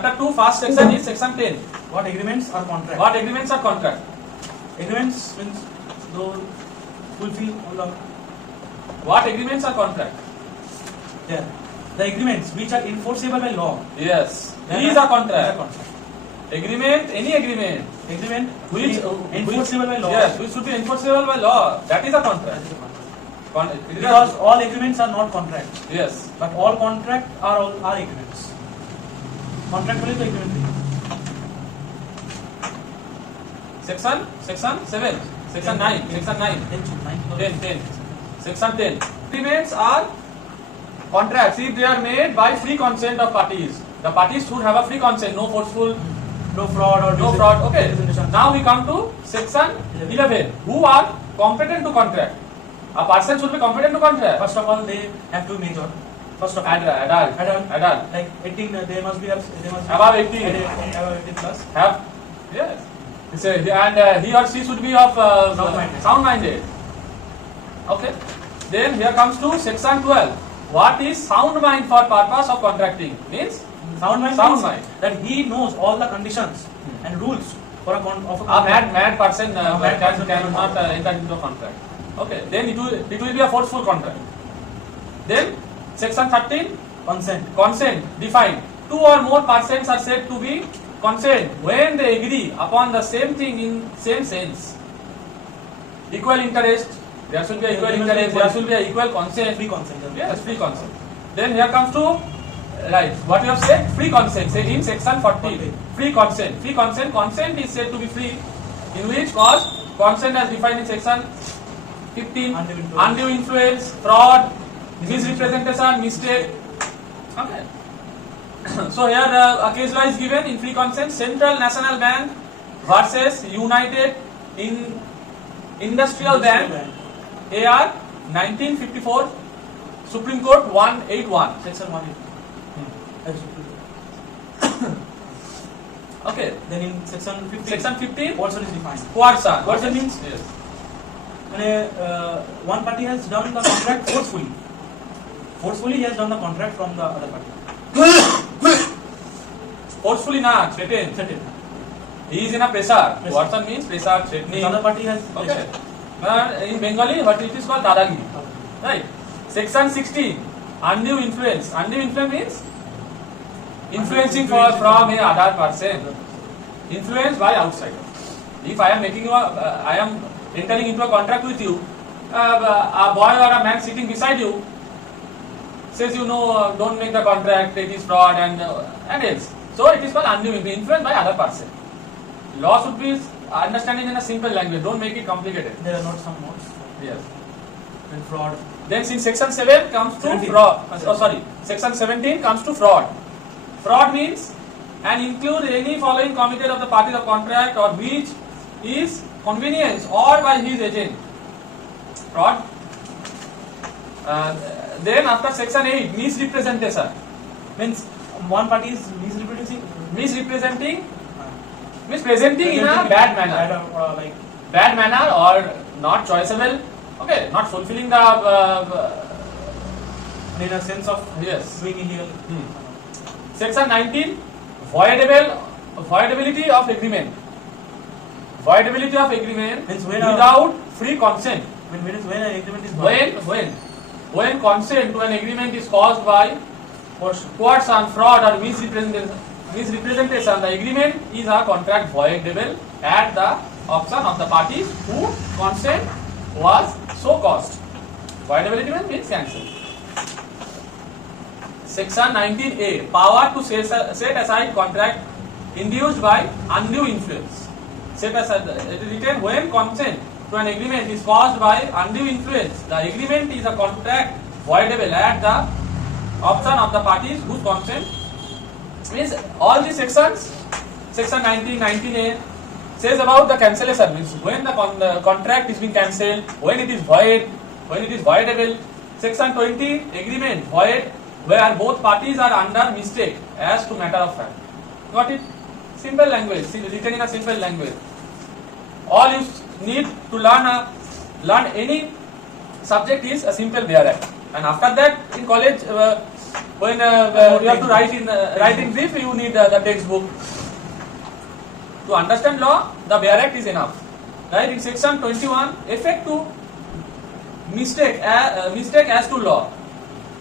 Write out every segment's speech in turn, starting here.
Chapter 2 first section is section 10. What agreements are contract? What agreements are contract? Agreements means those fulfill all the What agreements are contract? yeah. The agreements which are enforceable by law. Yes. They These are contract. contract. Agreement, any agreement Agreement which enforceable by law. Yes, which should be enforceable by law. That is a contract. Because all agreements are not contract, yes. but all contract are agreements. Contract only the agreement. Section 7, section 9, section 9, 10. Section 10. Agreements are contracts if they are made by free consent of parties. The parties should have a free consent, no forceful, No fraud or no fraud. Okay. misrepresentation. Now we come to section 11. Who are competent to contract? A person should be competent to contract. First of all, they have to be major. First of all, Adult. like 18, they must be Above 18. above 18 plus. Have yes. So, and he or she should be of sound-minded. Okay. Then here comes to section 12. What is sound mind for purpose of contracting? Means Sound mind Sound means mind. that he knows all the conditions and rules for a mad person mad person cannot enter into a contract. Okay. Then it will be a forceful contract. Then section 13. consent. Defined. Two or more persons are said to be consent when they agree upon the same thing in same sense. Equal interest. There should be a equal interest. There should be a equal consent. Free consent. Yes, free consent. Then here comes to right. What you have said, free consent. Say in section 40, free consent. Free consent. Consent is said to be free, in which cause consent as defined in section 15. Undue influence, fraud, misrepresentation, mistake. Okay. So here a case law is given in free consent. Central National Bank versus United Industrial Bank, AR 1954, Supreme Court 181. Section 1. Okay. Then in section 15. Section 15. Coercion is defined. Coercion. Coercion means yes. when one party has done the contract forcefully. Forcefully he has done the contract from the other party. Forcefully not threaten. Certain. He is in a pressure. Pressure. Coercion means pressure, threatening. The other party has Okay. In Bengali, what it is called dadagiri. Right. Section 16. Undue influence. Undue influence means influencing from a other person. Influenced by outsider. If I am I am entering into a contract with you, a boy or a man sitting beside you says don't make the contract, it is fraud and else. So it is called undue influence by other person. Law should be understanding in a simple language. Don't make it complicated. There are not some modes. Yes. And fraud. Then in section 7 comes to 17. fraud. Section 17 comes to fraud. Fraud means and include any following committed of the parties of contract or which is convenience or by his agent. Fraud. Then after section 8, misrepresentation Means one party is misrepresenting means presenting in a bad manner. Like Bad manner or not choiceable. Okay, not fulfilling the in a sense of yes. doing illegal. Section 19, voidability of agreement. Voidability of agreement Means when without free consent. when an agreement is void. When consent to an agreement is caused by coercion, fraud or misrepresentation, the agreement is a contract voidable at the option of the parties who consent was so caused. Voidability means cancel. Section 19A, power to set aside contract induced by undue influence. Set aside, it is written when consent to an agreement is caused by undue influence, the agreement is a contract voidable at the option of the parties whose consent means all these sections. Section 19, 19A says about the cancellation means when the contract is being cancelled, when it is void, when it is voidable. Section 20, agreement void where both parties are under mistake as to matter of fact. Got it? Simple language, written in a simple language. All you need to learn any subject is a simple bare act. And after that in college When you have to write in brief, you need the textbook. To understand law, the Bare Act is enough. Right? In section 21, effect to mistake as to law.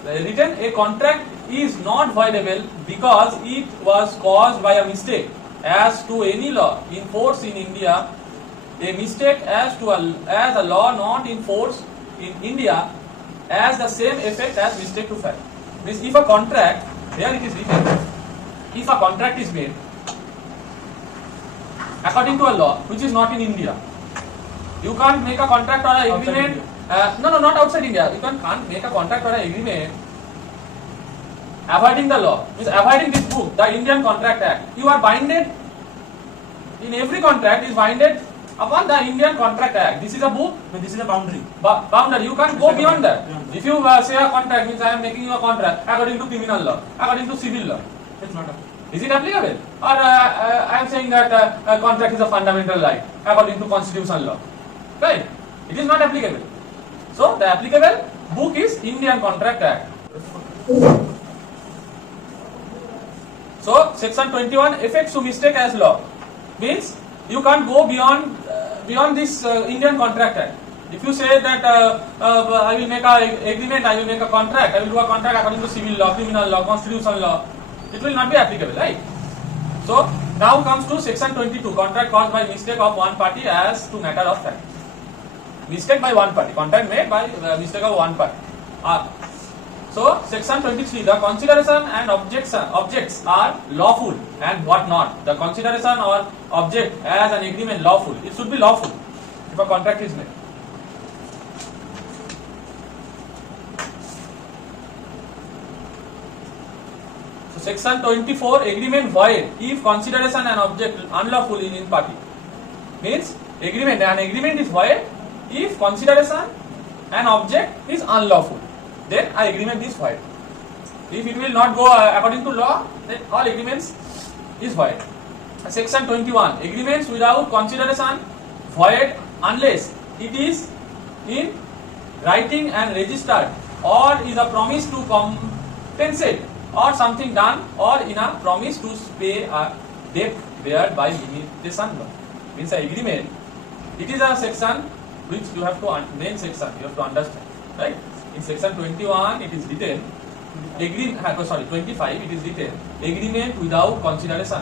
Written, a contract is not voidable because it was caused by a mistake as to any law in force in India. A mistake as a law not in force in India has the same effect as mistake to fact. Means if a contract, here it is written, if a contract is made according to a law which is not in India, you can't make a contract or an agreement. Not outside India. You can't make a contract or an agreement avoiding the law, means avoiding this book, the Indian Contract Act. You are binded in every contract is binded upon the Indian Contract Act. This is a book. But this is a boundary. Boundary. You can't go beyond that. Yeah. If you say a contract, means I am making you a contract according to criminal law, according to civil law. It's not a. Is it applicable? Or I am saying that a contract is a fundamental right according to constitutional law. Right? It is not applicable. So the applicable book is Indian Contract Act. So section 21, effects to mistake as law, means you can't go beyond this Indian Contract Act. If you say that I will make a agreement, I will make a contract, I will do a contract according to civil law, criminal law, constitutional law, it will not be applicable, right? So now comes to section 22, contract caused by mistake of one party as to matter of fact. Mistake by one party, contract made by mistake of one party. So section 23, the consideration and objects are lawful and what not. The consideration or object as an agreement lawful. It should be lawful if a contract is made. So section 24, agreement void if consideration and object unlawful in party. Means an agreement is void if consideration and object is unlawful. Then an agreement is void. If it will not go according to law, then all agreements is void. Section 21, agreements without consideration void unless it is in writing and registered or is a promise to compensate or something done or in a promise to pay a debt beared by limitation law. Means an agreement, it is a section which you have to, main section you have to understand, right? In section 21 it is written, 25 it is written, agreement without consideration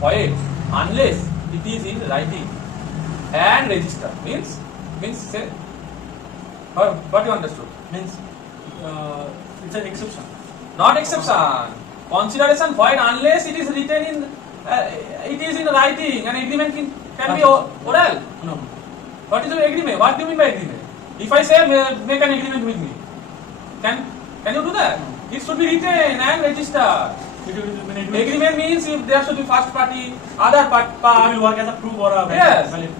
void unless it is in writing and registered. Means say, what you understood? Means it's an exception. Not exception. Consideration void unless it is written in, it is in writing. An agreement can be oral. No. What is the agreement? What do you mean by agreement? If I say make an agreement with me, can you do that? It should be written and registered. Agreement means if there should be first party, other part. It will work as a proof or a Yes. valid.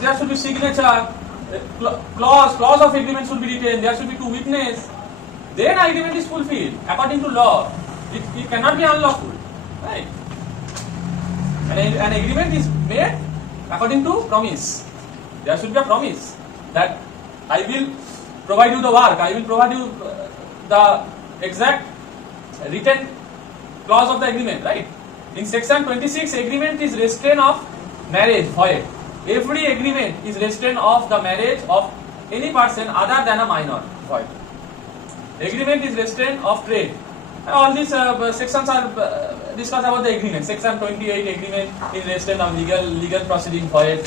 There should be signature. Clause of agreement should be written. There should be two witnesses. Then agreement is fulfilled according to law. It cannot be unlawful, right? An agreement is made according to promise. There should be a promise that I will provide you the work, I will provide you the exact written clause of the agreement, right? In section 26, agreement is restraint of marriage void. Every agreement is restraint of the marriage of any person other than a minor void. Agreement is restraint of trade. All these sections are discussed about the agreement. Section 28, agreement is restraint of legal proceeding void.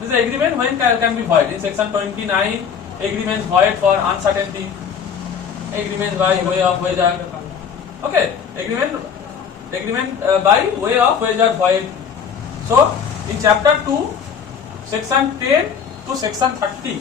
This is agreement when can be void. In section 29, agreements void for uncertainty. Agreements by way of wager. Okay, agreement by way of wager void. So in chapter 2, section 10 to section 30.